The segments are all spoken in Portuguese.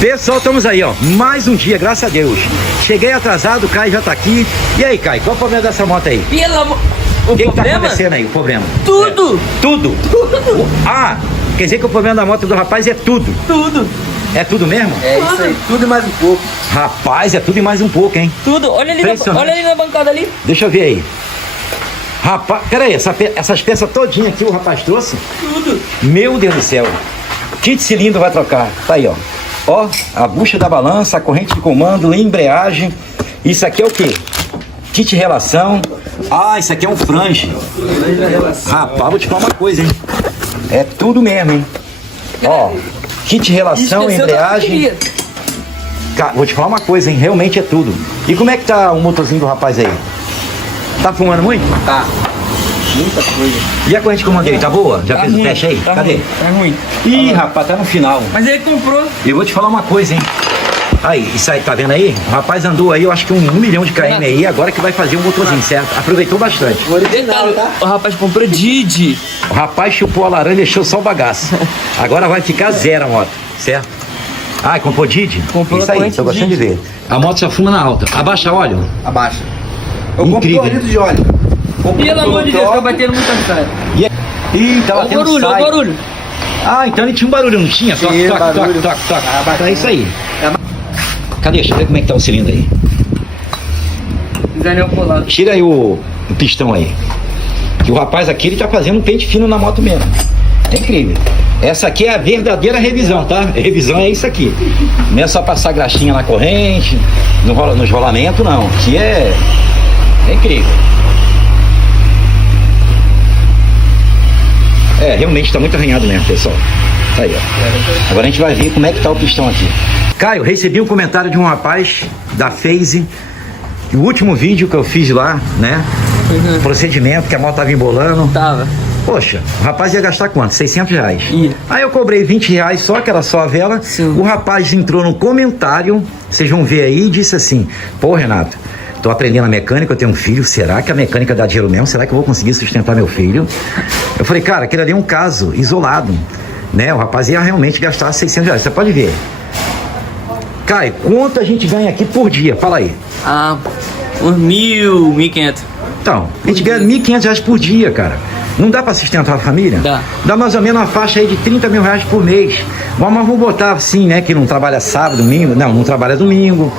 Pessoal, estamos aí, ó. Mais um dia, graças a Deus. Cheguei atrasado, o Caio já tá aqui. E aí, Caio, qual é o problema dessa moto aí? Pelo amor... O que tá acontecendo aí, o problema? Tudo! Tudo? Ah, quer dizer que o problema da moto do rapaz é tudo? Tudo! É tudo mesmo? É isso aí, tudo e mais um pouco. Rapaz, é tudo e mais um pouco, hein? Tudo! Olha ali na bancada ali. Deixa eu ver aí. Rapaz, peraí, essas peças todinhas aqui o rapaz trouxe? Tudo! Meu Deus do céu. Kit cilindro vai trocar. Tá aí, ó. Ó, a bucha da balança, a corrente de comando, embreagem. Isso aqui é o quê? Kit relação. Ah, isso aqui é um flange. Rapaz, vou te falar uma coisa, hein? É tudo mesmo, hein? Ó, kit relação, embreagem. Cara, vou te falar uma coisa, hein? Realmente é tudo. E como é que tá o motorzinho do rapaz aí? Tá fumando muito? Tá. Muita coisa. E a corrente de comando dele, tá boa? Já fez o teste aí? Tá Cadê? ruim, tá ruim. Ih, rapaz, tá no final. Mas ele comprou. E eu vou te falar uma coisa, hein? Aí, isso aí, tá vendo aí? O rapaz andou aí, eu acho que 1 milhão de km aí, agora que vai fazer um motorzinho, certo? Aproveitou bastante. Original, tá? O rapaz comprou Didi. O rapaz chupou a laranja e deixou só o bagaço. Agora vai ficar zero a moto, certo? Ah, comprou Didi? Comprou isso a aí, corrente tô gostando de Didi. ver. A moto só fuma na alta. Abaixa óleo. Abaixa. Eu Incrível. compro 2 litros de óleo. Pelo amor de Deus, tá batendo muita saia. Ih, tá Olha o batendo barulho, olha saia. o barulho. Ah, então ele tinha um barulho, não tinha? Toc, Tinha toc, barulho. toc, toc, toc. Ah, bacana. Então é isso aí. Cadê? Deixa eu ver como é que tá o cilindro aí. Daniel Polado. Tira aí o pistão aí. Que o rapaz aqui, ele tá fazendo um pente fino na moto mesmo. É incrível. Essa aqui é a verdadeira revisão, tá? Revisão é isso aqui. Não é só passar graxinha na corrente, nos rolamentos, não. Aqui é incrível. É, realmente tá muito arranhado mesmo, pessoal. Tá aí, ó. Agora a gente vai ver como é que tá o pistão aqui. Caio, recebi um comentário de um rapaz da FaZe. O último vídeo que eu fiz lá, né? Procedimento, que a moto tava embolando. Tava. Poxa, o rapaz ia gastar quanto? 600 reais. Ia. Aí eu cobrei 20 reais só, que era só a vela. Sim. O rapaz entrou no comentário, vocês vão ver aí, e disse assim: pô, Renato, tô aprendendo a mecânica, eu tenho um filho, será que a mecânica dá dinheiro mesmo? Será que eu vou conseguir sustentar meu filho? Eu falei, cara, aquele ali é um caso isolado, né? O rapaz ia realmente gastar 600 reais, você pode ver. Caio, quanto a gente ganha aqui por dia? Fala aí. Ah, uns 1.500. Então, a gente ganha 1.500 reais por dia, cara. Não dá pra sustentar a família? Dá. Dá mais ou menos uma faixa aí de 30 mil reais por mês. Mas vamos botar assim, né? Que não trabalha sábado, domingo. Não trabalha domingo.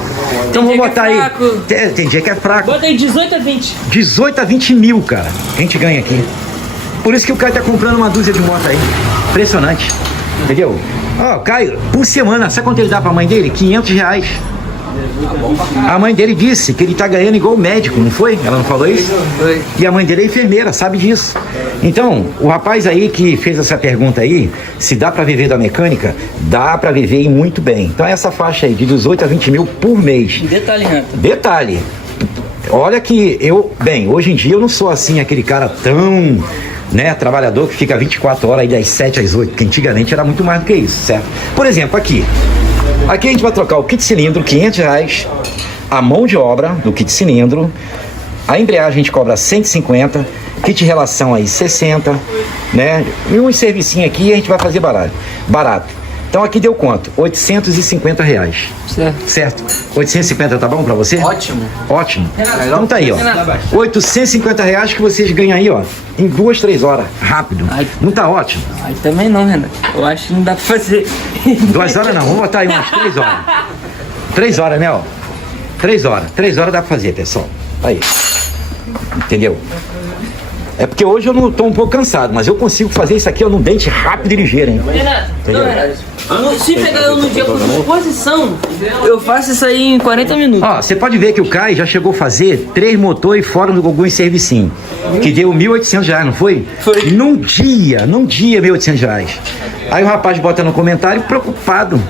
Então vamos dia que botar é aí. fraco. Tem dia que é fraco. Bota aí 18 a 20. 18 a 20 mil, cara. A gente ganha aqui. Por isso que o Caio tá comprando uma dúzia de moto aí. Impressionante. Entendeu? Ó, Caio, por semana, sabe quanto ele dá pra mãe dele? 500 reais. A mãe dele disse que ele tá ganhando igual o médico, não foi? Ela não falou isso? Foi. E a mãe dele é enfermeira, sabe disso. Então, o rapaz aí que fez essa pergunta aí, se dá pra viver da mecânica, dá pra viver e muito bem. Então essa faixa aí de 18 a 20 mil por mês. Detalhe, Renato. Detalhe, olha que hoje em dia eu não sou assim, aquele cara tão, né, trabalhador que fica 24 horas aí das 7 às 8, que antigamente era muito mais do que isso, certo? Por exemplo, aqui a gente vai trocar o kit cilindro, 500 reais, a mão de obra do kit cilindro, a embreagem a gente cobra 150, kit relação aí 60, né, e um servicinho aqui a gente vai fazer barato. Então aqui deu quanto? 850 reais. Certo. Certo? 850 tá bom pra você? Ótimo. Ótimo. Então tá aí, ó. Renato. 850 reais que vocês ganham aí, ó. Em 2, 3 horas. Rápido. Ai. Não tá ótimo? Aí também não, Renato. Eu acho que não dá pra fazer. 2 horas não. Vamos botar aí umas 3 horas. 3 horas, né, ó? 3 horas. 3 horas dá pra fazer, pessoal. Aí. Entendeu? É porque hoje eu não tô um pouco cansado, mas eu consigo fazer isso aqui, ó, num dente rápido e ligeiro, hein? Renato, Entendeu? se pegar eu no dia por disposição, eu faço isso aí em 40 minutos. Ó, você pode ver que o Caio já chegou a fazer 3 motores fora do Gugu em servicinho, que deu 1.800 reais, não foi? Foi. Num dia, 1.800 reais. Aí o rapaz bota no comentário preocupado,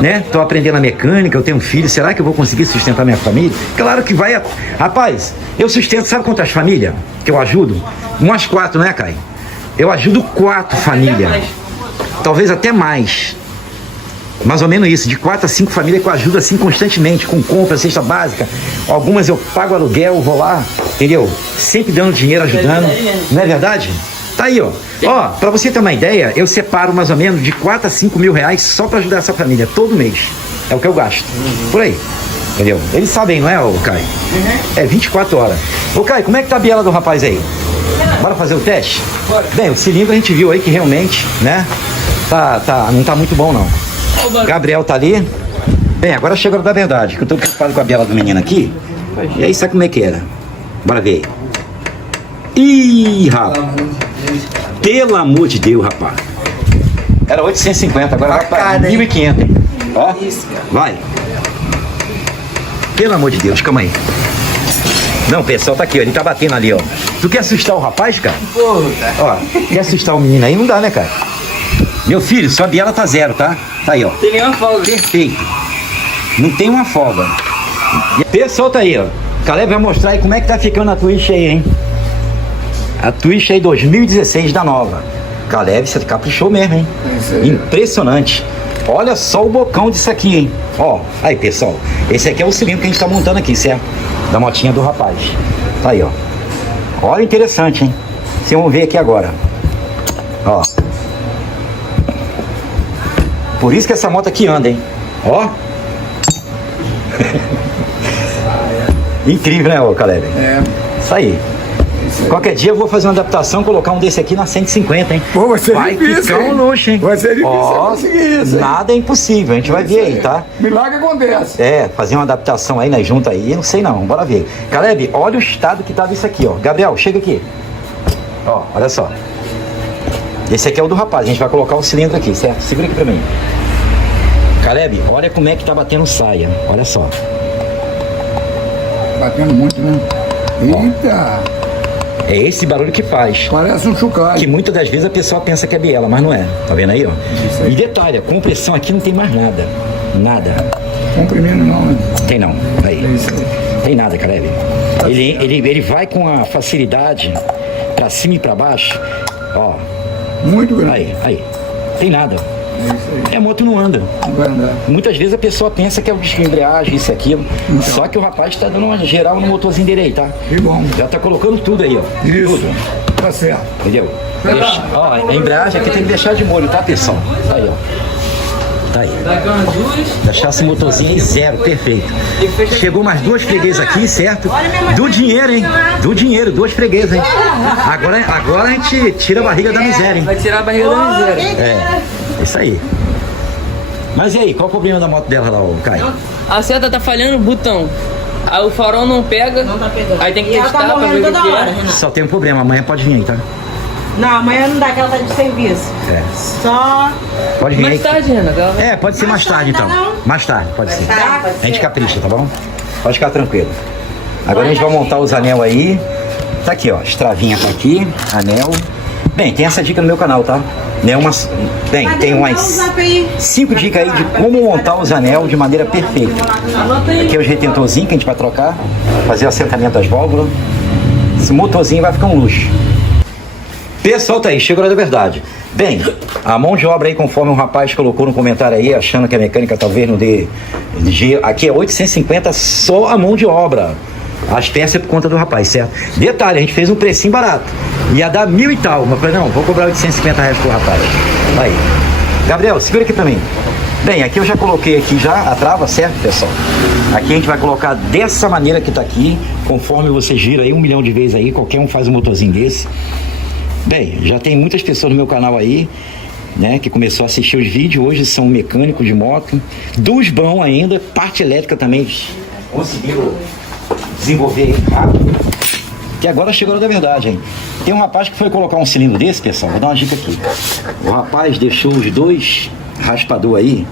né? Tô aprendendo a mecânica, eu tenho um filho, será que eu vou conseguir sustentar minha família? Claro que vai. Rapaz, eu sustento, sabe quantas famílias que eu ajudo? Umas 4, né, Caio? Eu ajudo 4 famílias. Talvez até mais. Mais ou menos isso, de 4 a 5 famílias que eu ajudo assim constantemente, com compra, cesta básica. Algumas eu pago aluguel, vou lá, entendeu? Sempre dando dinheiro, ajudando. Não é verdade? Tá aí, ó. Ó, pra você ter uma ideia, eu separo mais ou menos de 4 a 5 mil reais só pra ajudar essa família, todo mês. É o que eu gasto. Por aí. Entendeu? Eles sabem, não é, ô Caio? É 24 horas. Ô Caio, como é que tá a biela do rapaz aí? Bora fazer o teste? Bora. Bem, o cilindro a gente viu aí que realmente, né? Não tá muito bom, não. Gabriel tá ali. Bem, agora chega a hora da verdade, que eu tô preocupado com a biela do menino aqui. E aí, sabe como é que era? Bora ver. Ih, rapaz. Pelo amor de Deus, rapaz. Era 850, agora vai pra 1.500, hein? Ó, vai. Pelo amor de Deus, calma aí. Não, pessoal, tá aqui, ó. Ele tá batendo ali, ó. Tu quer assustar o rapaz, cara? Ó, quer assustar o menino aí? Não dá, né, cara? Meu filho, sua biela tá 0, tá? Tá aí, ó. Tem nenhuma folga. Perfeito. Não tem uma folga. Pessoal, tá aí, ó. Caleb vai mostrar aí como é que tá ficando a Twitch aí, hein? A Twitch aí 2016 da nova. Caleb, você caprichou mesmo, hein? Impressionante. Olha só o bocão disso aqui, hein? Ó, aí, pessoal. Esse aqui é o cilindro que a gente tá montando aqui, certo? Da motinha do rapaz. Tá aí, ó. Olha, interessante, hein? Vocês vão ver aqui agora. Ó. Por isso que essa moto aqui anda, hein? Ó. Incrível, né, ô Caleb? É. Isso aí. Qualquer dia eu vou fazer uma adaptação, colocar um desse aqui na 150, hein? Pô, vai ser vai difícil, ficar um hein? luxo, hein? Vai ser difícil Ó, conseguir isso, hein? nada é impossível, a gente vai ver aí, tá? Milagre acontece. É, fazer uma adaptação aí, né, junto aí, não sei não, bora ver. Caleb, olha o estado que tava isso aqui, ó. Gabriel, chega aqui. Ó, olha só. Esse aqui é o do rapaz, a gente vai colocar o cilindro aqui, certo? Segura aqui pra mim. Caleb, olha como é que tá batendo saia, olha só. Batendo muito, né? Eita! É esse barulho que faz. Parece um Que chocalho. muitas das vezes a pessoa pensa que é biela, mas não é. Tá vendo aí, ó? Isso aí. E detalhe, a compressão aqui não tem mais nada. Nada. Comprimindo não, né? Tem não. Aí. É isso aí. Tem nada, Caleb. Ele vai com a facilidade pra cima e pra baixo. Ó. Muito grande. Aí. Tem nada. É isso aí. E a moto não anda. Não vai andar. Muitas vezes a pessoa pensa que é o disco de embreagem, isso e aquilo. Então. Só que o rapaz tá dando uma geral no motorzinho dele aí, tá? Que bom. Já tá colocando tudo aí, ó. Isso. Tudo. Tá certo. Entendeu? Ó, a embreagem aqui tem que deixar de molho, tá, pessoal? Tá aí, ó. Tá aí. Daqui umas duas. Deixar esse motorzinho aí 0, perfeito. E fecha. Chegou mais 2 freguesas aqui, certo? Do dinheiro, hein? Do dinheiro, 2 freguesas, hein? Agora a gente tira a barriga da miséria, hein? Vai tirar a barriga da miséria. É, isso aí. Mas e aí, qual o problema da moto dela lá, ô Caio? A seta tá falhando o botão. Aí o farol não pega. Não tá pegando. Aí tem que E ela testar tá pra ver morrendo o que toda hora. é. Só tem um problema, amanhã pode vir aí, tá? Não, amanhã não dá, que ela tá de serviço. É. Só. Pode vir aí. Mais tarde, Renan. ela vai- É, pode ser mais tarde então. Mais tarde, pode ser. Tá? A gente capricha, tá bom? Pode ficar tranquilo. Agora a gente vai montar os anel aí. Tá aqui, ó. As travinhas tá aqui, anel. Bem, tem essa dica no meu canal, tá? Né, bem, tem umas 5 dicas aí de como montar os anel de maneira perfeita. Anota aí. Aqui é os retentorzinhos que a gente vai trocar, fazer o assentamento das válvulas. Esse motorzinho vai ficar um luxo. Pessoal, tá aí, chegou a hora da verdade. Bem, a mão de obra aí, conforme o rapaz colocou no comentário aí, achando que a mecânica talvez não dê. Aqui é 850 só a mão de obra. As peças é por conta do rapaz, certo? Detalhe, a gente fez um precinho barato. Ia dar 1.000 e tal, mas falei, não, vou cobrar 850 reais pro rapaz. Aí. Gabriel, segura aqui pra mim. Bem, aqui eu já coloquei aqui já a trava, certo, pessoal? Aqui a gente vai colocar dessa maneira que tá aqui, conforme você gira aí 1 milhão de vezes aí, qualquer um faz um motorzinho desse. Bem, já tem muitas pessoas no meu canal aí, né, que começou a assistir os vídeos, hoje são mecânicos de moto, dos bons ainda, parte elétrica também conseguiram desenvolver aí rápido, que agora chegou a hora da verdade, hein? Tem um rapaz que foi colocar um cilindro desse, pessoal, vou dar uma dica aqui. O rapaz deixou os 2 raspador aí,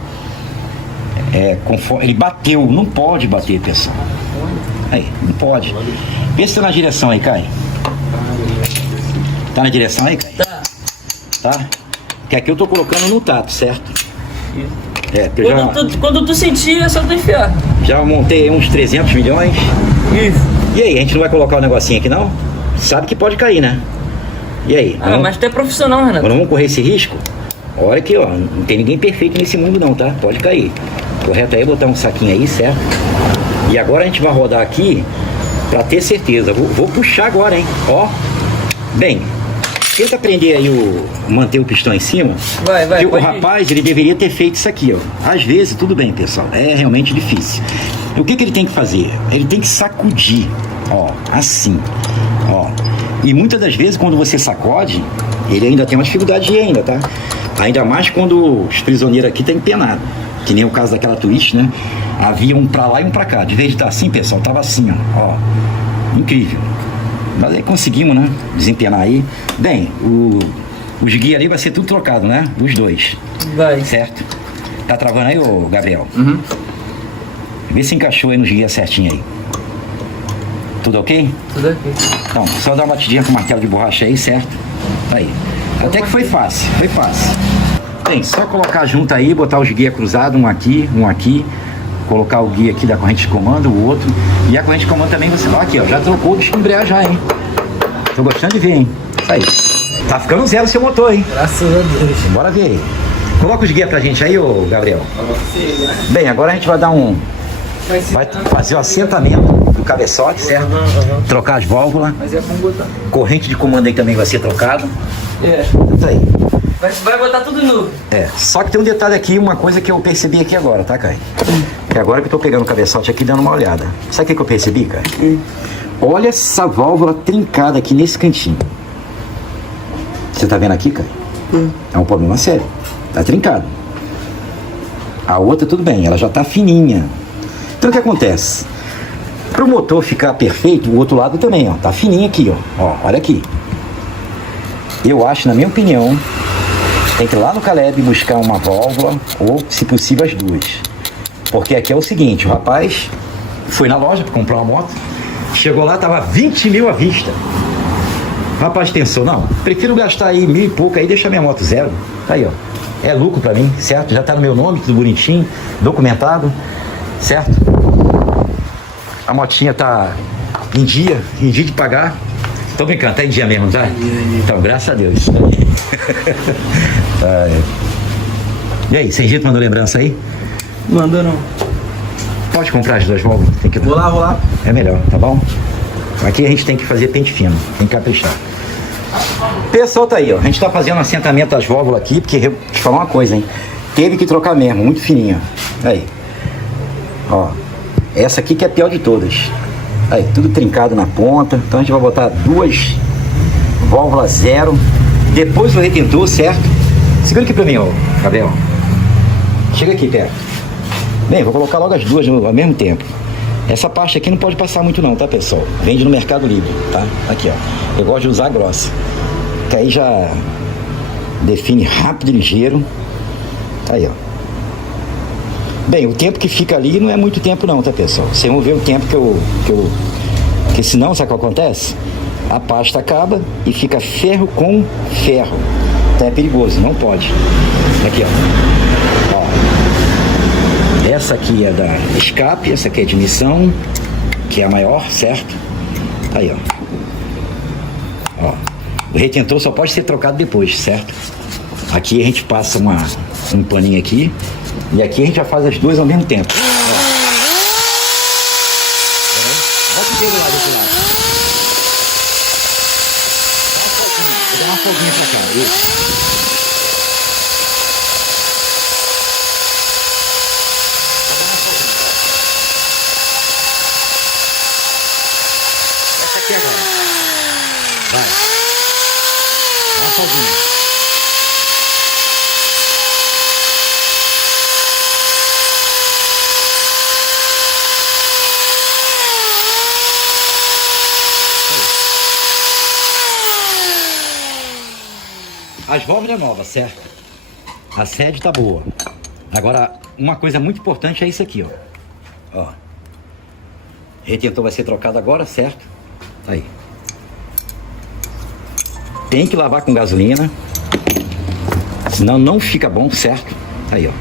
conforme, ele bateu, não pode bater, pessoal. Aí, não pode. Pensa na direção aí, Caio. Tá na direção aí, Caio? Tá? Que aqui eu tô colocando no tato, certo? É, porque eu Quando tu sentir, é só tu enfiar. já montei aí uns 300 milhões. Isso. E aí, a gente não vai colocar o negocinho aqui não? Sabe que pode cair, né? E aí? Ah, mas tu é profissional, Nós Renato. não vamos correr esse risco? Olha aqui, ó, não tem ninguém perfeito nesse mundo não, tá? Pode cair. Correto aí, botar um saquinho aí, certo? E agora a gente vai rodar aqui pra ter certeza. Vou puxar agora, hein? Ó. Bem, Tenta prender aí manter o pistão em cima. Vai, Porque o pode ir. rapaz, ele deveria ter feito isso aqui, ó. Às vezes, tudo bem, pessoal, é realmente difícil. O que ele tem que fazer? Ele tem que sacudir, ó, assim, ó. E muitas das vezes, quando você sacode, ele ainda tem uma dificuldade ainda, tá? Ainda mais quando os prisioneiros aqui estão empenados. Que nem o caso daquela turista, né? Havia um pra lá e um pra cá. De vez de estar assim, pessoal, tava assim, ó. Incrível. Mas aí conseguimos, né? Desempenar aí. Bem, os guias ali vai ser tudo trocado, né? Os dois. Vai. Certo? Tá travando aí, ô Gabriel? Uhum. Vê se encaixou aí nos guias certinho aí. Tudo ok? Tudo aqui. Então, só dá uma batidinha com o martelo de borracha aí, certo? Aí. Até que foi fácil, foi fácil. Bem, só colocar junto aí, botar os guias cruzados, um aqui, colocar o guia aqui da corrente de comando, o outro. E a corrente de comando também, você vai aqui, ó, já trocou o disco de embreagem já, hein? Tô gostando de ver, hein? Isso aí. Tá ficando zero o seu motor, hein? Graças a Deus. Bora ver aí. Coloca os guias pra gente aí, ô Gabriel. Bem, agora a gente vai dar vai fazer o assentamento do cabeçote, certo? Trocar as válvulas. Mas é com botar. Corrente de comando aí também vai ser trocado. É. Isso aí. Vai botar tudo novo. É, só que tem um detalhe aqui, uma coisa que eu percebi aqui agora, tá, Caio? Que agora que eu tô pegando o cabeçote aqui dando uma olhada. Sabe o que eu percebi, Caio? Olha essa válvula trincada aqui nesse cantinho. Você tá vendo aqui, Caio? É um problema sério. Tá trincado. A outra tudo bem, ela já tá fininha. Então o que acontece? Para o motor ficar perfeito, o outro lado também, ó, tá fininho aqui, ó, olha aqui. Eu acho, na minha opinião, tem que ir lá no Caleb buscar uma válvula ou, se possível, as duas. Porque aqui é o seguinte, o rapaz foi na loja para comprar uma moto, chegou lá, tava 20 mil à vista. O rapaz pensou, não, prefiro gastar aí 1.000 e pouco aí, deixar minha moto zero. Tá aí, ó, é lucro para mim, certo? Já tá no meu nome, tudo bonitinho, documentado, certo? A motinha tá em dia de pagar. Tô brincando, tá em dia mesmo, tá? Então, graças a Deus. E aí, sem jeito mandou lembrança aí? Mandou não. Pode comprar as duas válvulas? Tem que... Vou lá. É melhor, tá bom? Aqui a gente tem que fazer pente fino, tem que caprichar. Pessoal, tá aí, ó. A gente tá fazendo assentamento das válvulas aqui, porque eu te falar uma coisa, hein? Teve que trocar mesmo, muito fininha. Aí. Ó. Essa aqui que é a pior de todas. Aí, tudo trincado na ponta. Então a gente vai botar duas válvulas zero. Depois o retentor, certo? Segura aqui pra mim, ó, Gabriel. Chega aqui perto. Bem, vou colocar logo as duas ao mesmo tempo. Essa parte aqui não pode passar muito não, tá, pessoal? Vende no Mercado Livre, tá? Aqui, ó. Eu gosto de usar a grossa. Que aí já define rápido e ligeiro. Aí, ó. Bem, o tempo que fica ali não é muito tempo não, tá, pessoal? Vocês vão ver o tempo que senão, sabe o que acontece? A pasta acaba e fica ferro com ferro. Então é perigoso, não pode. Aqui, ó. Essa aqui é da escape, essa aqui é de emissão, que é a maior, certo? Aí, ó. O retentor só pode ser trocado depois, certo? Aqui a gente passa um paninho aqui. E aqui a gente já faz as duas ao mesmo tempo. Bota o dedo lá desse lado. Dá uma folguinha pra cá. Isso. Essa aqui agora. Vai. Dá uma folguinha. As válvulas é nova, certo? A sede tá boa. Agora, uma coisa muito importante é isso aqui, ó. Retentor vai ser trocado agora, certo? Aí. Tem que lavar com gasolina. Senão não fica bom, certo? Aí, ó.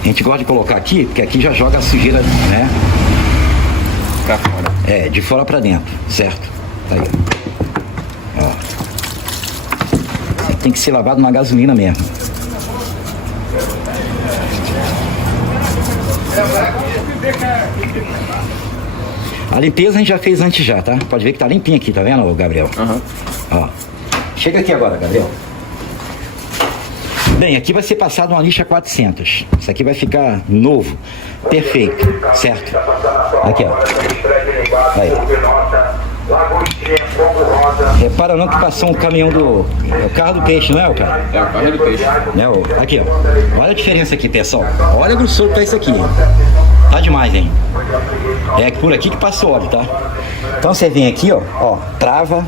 A gente gosta de colocar aqui, porque aqui já joga a sujeira, né? Pra fora. É, de fora pra dentro, certo? Aí, ó. Tem que ser lavado na gasolina mesmo. A limpeza a gente já fez antes já, tá? Pode ver que tá limpinho aqui, tá vendo, Gabriel? Ó. chega aqui agora, Gabriel. Bem, aqui vai ser passado uma lixa 400. Isso aqui vai ficar novo, perfeito, certo? Aqui, ó. Aí. Repara não que passou um caminhão do... É o carro do peixe, não é, o cara? É o carro do peixe. Né, aqui, ó. Olha a diferença aqui, pessoal. Olha o grossor que tá isso aqui. Tá demais, hein? É por aqui que passa o óleo, tá? Então você vem aqui, ó, trava.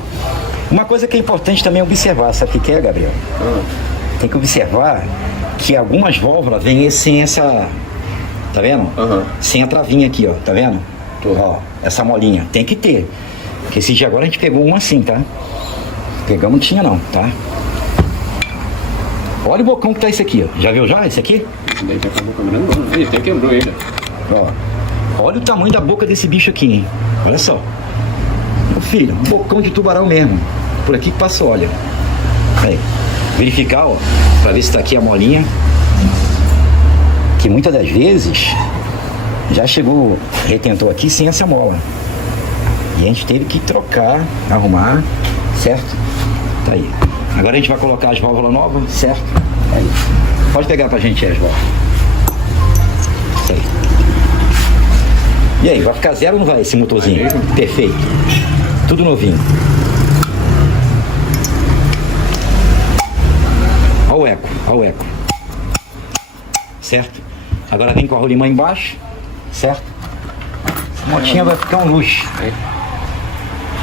Uma coisa que é importante também é observar, sabe o que é, Gabriel? Tem que observar que algumas válvulas vêm sem essa... Tá vendo? Sem a travinha aqui, ó. Tá vendo? Ó, essa molinha. Tem que ter. Porque esse dia agora a gente pegou uma assim, tá? Pegamos, não tinha não, tá? Olha o bocão que tá esse aqui, ó. Já viu já esse aqui? Esse daí tá com a boca grande, não. Ele até quebrou ele. Ó. Olha o tamanho da boca desse bicho aqui, hein? Olha só. Meu filho, um bocão de tubarão mesmo. Por aqui que passa óleo. Aí. Verificar, ó, pra ver se tá aqui a molinha. Que muitas das vezes já chegou retentor aqui sem essa mola. E a gente teve que trocar, arrumar, certo? Tá aí. Agora a gente vai colocar as válvulas novas, certo? Aí. Pode pegar pra gente as válvulas. Isso aí. E aí, vai ficar zero ou não vai esse motorzinho? Perfeito. Tudo novinho. Olha o eco, olha o eco. Certo? Agora vem com a rolimã embaixo, certo? A motinha vai ficar um luxo.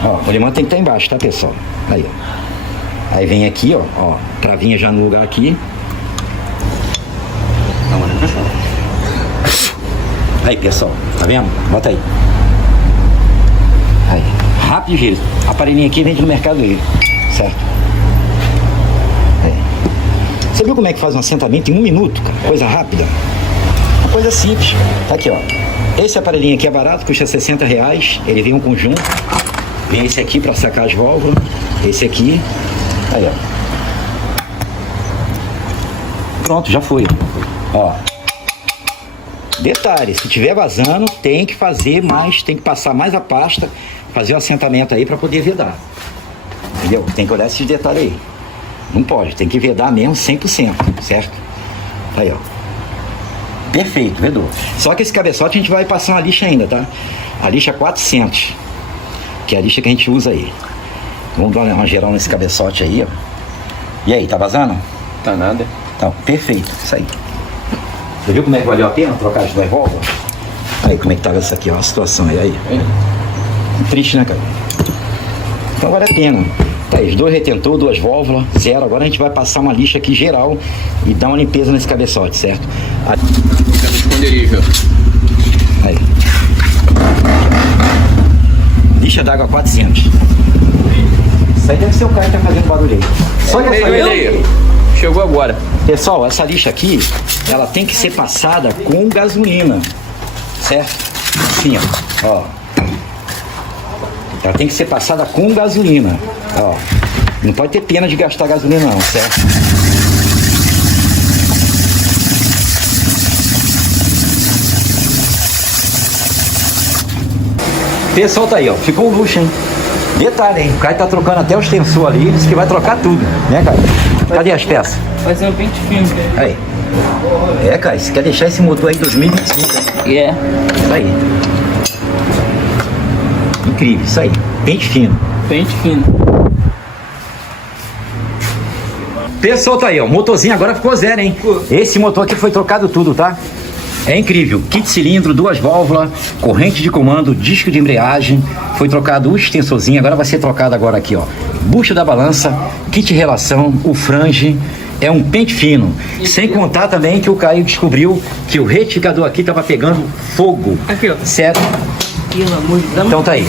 Ó, o rolimã tem que estar embaixo, tá, pessoal? Aí, ó. Aí vem aqui, ó, travinha já no lugar aqui. Aí, pessoal, tá vendo? Bota aí. Aí, rápido e giro. Aparelhinho aqui vende no Mercado Livre, certo? Aí. Você viu como é que faz um assentamento em 1 minuto, cara? Coisa rápida. Uma coisa simples. Tá aqui, ó. Esse aparelhinho aqui é barato, custa R$60. Ele vem um conjunto. Vem esse aqui pra sacar as válvulas. Esse aqui. Aí, ó. Pronto, já foi. Ó. Detalhe, se tiver vazando, tem que fazer mais, tem que passar mais a pasta, fazer o assentamento aí para poder vedar. Entendeu? Tem que olhar esses detalhes aí. Não pode, tem que vedar mesmo 100%, certo? Aí, ó. Perfeito, vedou. Só que esse cabeçote a gente vai passar uma lixa ainda, tá? A lixa 400, que é a lixa que a gente usa aí. Vamos dar uma geral nesse cabeçote aí, ó. E aí, tá vazando? Tá nada. Então, perfeito, isso aí. Você viu como é que valeu a pena trocar as duas válvulas? Aí, como é que tava isso aqui, ó, a situação aí. Triste, né, cara? Então vale a pena. Tá aí, os 2 retentores, 2 válvulas, 0. Agora a gente vai passar uma lixa aqui geral e dar uma limpeza nesse cabeçote, certo? Esconderijo. Aí. Lixa d'água 400. Isso aí deve ser o cara que tá fazendo barulho aí. Só que Aí, chegou agora. pessoal, essa lixa aqui, ela tem que ser passada com gasolina, certo? Assim, ó. Ela tem que ser passada com gasolina, ó. Não pode ter pena de gastar gasolina não, certo? Pessoal, tá aí, ó. Ficou um luxo, hein? Detalhe, hein? O cara tá trocando até os tensor ali, disse que vai trocar tudo, né, cara? Cadê as peças? Vai ser um pente fino. Aí. É, cara, você quer deixar esse motor aí em 2025, né? É. Isso aí. Incrível, isso aí. Pente fino. Pente fino. Pessoal, tá aí, ó. O motorzinho agora ficou zero, hein? Esse motor aqui foi trocado tudo, tá? É incrível. Kit cilindro, 2 válvulas, corrente de comando, disco de embreagem. Foi trocado o extensorzinho, agora vai ser trocado agora aqui, ó. Bucha da balança, kit de relação, o frange. É um pente fino. Sem contar também que o Caio descobriu que o retificador aqui tava pegando fogo. Aqui, ó. Certo? Pelo amor de Deus. Então tá aí.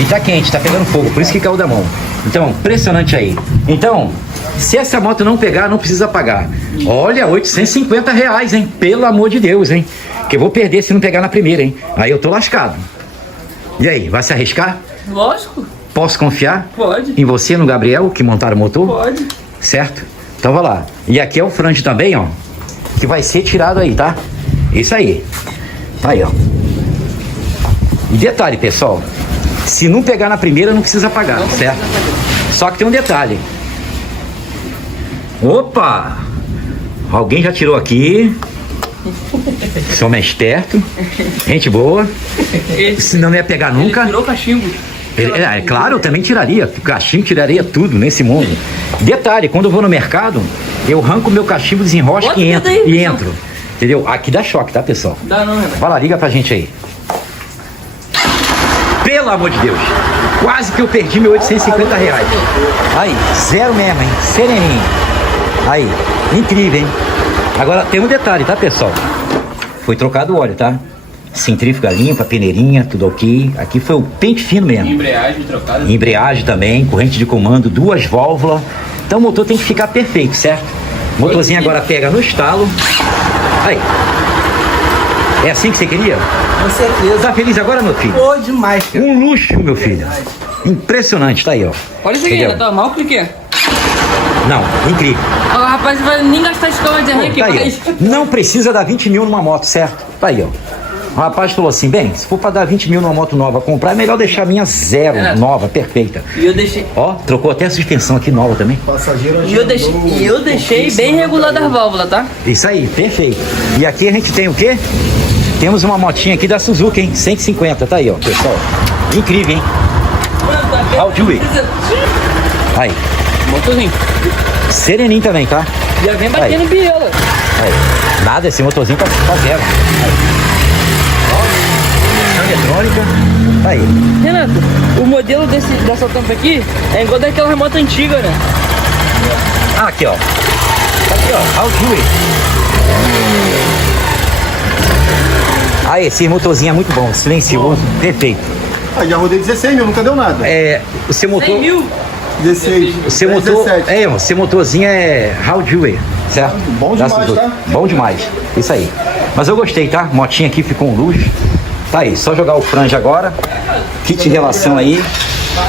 E tá quente, tá pegando fogo, por isso que caiu da mão. Então, impressionante aí. Então, se essa moto não pegar, não precisa pagar. Olha, R$850, hein? Pelo amor de Deus, hein? Que eu vou perder se não pegar na primeira, hein? Aí eu tô lascado. E aí, vai se arriscar? Lógico. Posso confiar? Pode. Em você e no Gabriel, que montaram o motor? Pode. Certo? Então vai lá. E aqui é o frange também, ó. Que vai ser tirado aí, tá? Isso aí. Aí, ó. E detalhe, pessoal. Se não pegar na primeira, não precisa pagar, certo? Só que tem um detalhe. Opa! Alguém já tirou aqui. Esse homem é esperto. Gente boa. Senão não ia pegar nunca. Tirou o cachimbo. É claro, eu também tiraria. O cachimbo tiraria tudo nesse mundo. Detalhe, quando eu vou no mercado, eu arranco meu cachimbo, desenrosco Bota e entro. daí, E pessoal. entro. Entendeu? Aqui dá choque, tá, pessoal? Dá não, Renato. Vai lá, liga pra gente aí. Pelo amor de Deus. Quase que eu perdi meu R$850. Aí, zero mesmo, hein? Sereninho. Aí, incrível, hein? Agora tem um detalhe, tá, pessoal? Foi trocado o óleo, tá? Centrífuga limpa, peneirinha, tudo ok. Aqui foi o pente fino mesmo. Embreagem trocada. Embreagem também, corrente de comando, 2 válvulas. Então o motor tem que ficar perfeito, certo? O motorzinho agora pega no estalo. Aí. É assim que você queria? Com certeza. Tá feliz agora, meu filho? Pô, demais, cara. Um luxo, meu filho. Impressionante, tá aí, ó. Olha isso aqui, Entendeu? Renato. Mal cliquei. Não, incrível. Ó, o rapaz não vai nem gastar escova de arranque Tá aí, mais. ó. Não precisa dar 20 mil numa moto, certo? Tá aí, ó. O rapaz falou assim, bem, se for pra dar 20 mil numa moto nova comprar, é melhor deixar a minha zero, nova, perfeita. E eu deixei. Ó, trocou até a suspensão aqui nova também. E eu deixei bem regulada as válvulas, tá? Isso aí, perfeito. E aqui a gente tem o quê? Temos uma motinha aqui da Suzuki, hein? 150, tá aí, ó, pessoal. Incrível, hein? How do it? Aí, Motorzinho. sereninho também, tá? Já vem batendo biela. Aí. Nada, esse motorzinho tá zero. Aí. Ó, eletrônica, tá aí. Renato, o modelo dessa tampa aqui é igual daquela moto antiga, né? Ah, aqui, ó. Tá aqui, ó. How do it? Ah, esse motorzinho é muito bom, silencioso, perfeito. Ah, já rodei 16 mil, nunca deu nada. É, o seu motor... 100 mil? 16. O seu motor, 17. o seu motorzinho é How do it, certo? Bom Da demais, Suzuki. tá? Bom demais, isso aí. Mas eu gostei, tá? Motinha aqui ficou um luxo. Tá aí, só jogar o franje agora. Kit de relação aí.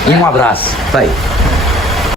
E um abraço, tá aí.